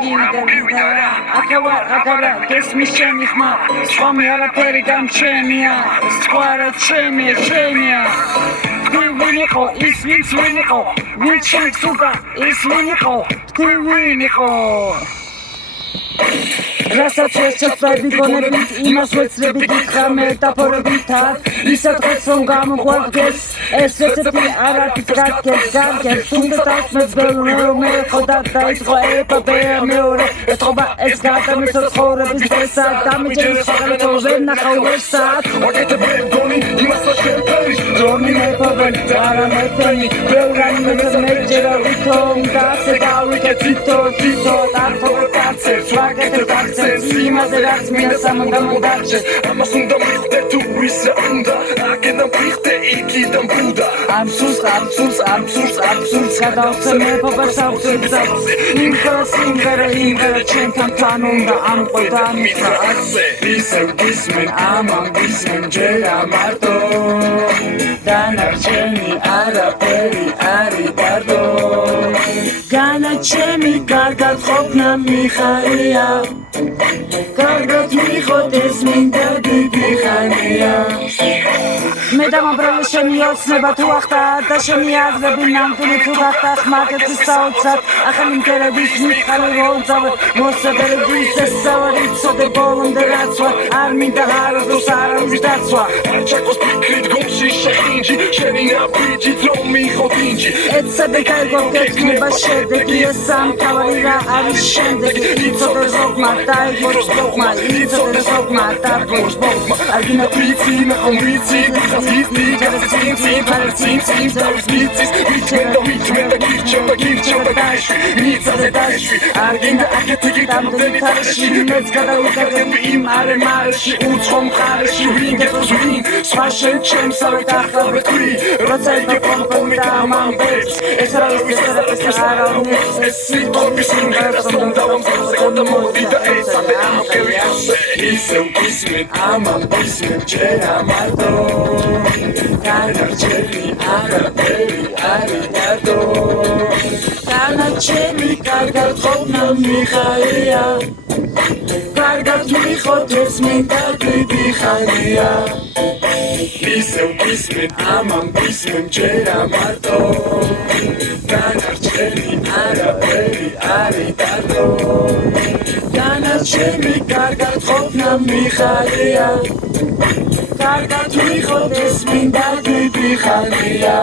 მოგივიდა რა აქა გესმის ჩემი ხმა სხვამი არაფერი გამჩენია სხვა რა ჩემია ვინ იყო ის ვინ იყო ვინც შემცუდა ის ვინ იყო ვინ იყო რასაც შეცდები გონებით იმას ვეცდები გითხრა მეტაფორებითად ისადღაც რომ გამოგვადგეს ეს რეცეპტი არ არის გაგებს თუნდაც დასმეს მე ხოდა დაიწყო ეპოპეა მეორე ეთყობა ეს გადამეცო ცხოვრების დღესა დამიჯერეს ხოლმე ვერ ნახავ ვერსად ვაკეთებ გონი იმას შეფერი ჯონი მეფობენ არამეთენი ბევრანი მეჯერა ვითომ დასე გავიკეთე თითო დართოვე კაცებს ვაკეთებ კაცებს იმაზე რაც მინდა სამუდამოდარჩეს ამას უნდა მიხვდე თუ ისე უნდა აქედან ვიხდე იქიდან ბუდა აბსურს გადავხსენ მეფობას აბსურს იმღერა ჩემთან თან უნდა ამყვედა მითხრა ასე ისევ გისმენ ამან გისმენ ჯერა მარტო დანარჩენი არაფერი არის დარდო განაჩენი კარგად ყოფნა მიხარია კარგად მიხოდეს მინდა დიდი ხანია მე დამაბრალე შენი ოცნება თუ ახტა და შენი აზრები ნამდვილი თუ გახდა ხმაგეთის საოცრად ახალი მტერების მითხარი როლძავე მოსაბერების ესავარი ცოდე ბოლომდე რაცვა არ მინდა ჰაროს არავის დაცვა ჩაკოს ფიქრით გულში შეინჯი შენი აფიჯით რომ მიხოთ ინჯი ეცადე გაიგო გექნება შედეგი ეს სამთავარი რა არის შემდეგი იცოდე ზოგმა დაიგოს ზოგმა იცოდე ზოგმა დაგოს ზოგმა არგინა ვიცი ნახომ ვიცი Zizni, da gitchem da dashi Nica da dashi Arginda aketigi tam deni tarishi Necka da ukatem im are marishi Ucom kharishi Ringe to zwin Swashen chem savet akhla betri Rotsay da kompon da man bets Esra Essi topi singa da sondavam Sekonda modida Esade amkevi ase Isem ismin aman ismin Chera marto განარჩენი არაფერი არის დარდო განაჩენი კარგად ყოფნა მიხარია კარგად მიხოდეს მინდა დიდი ხანია ისევ გისმენ ამან გისმენ ჯერა მარტო განარჩენი არაფერი არის დარდო განაჩენი კარგად ყოფნა მიხარია კარგად მიხოდეს მინდა დიდი ხანია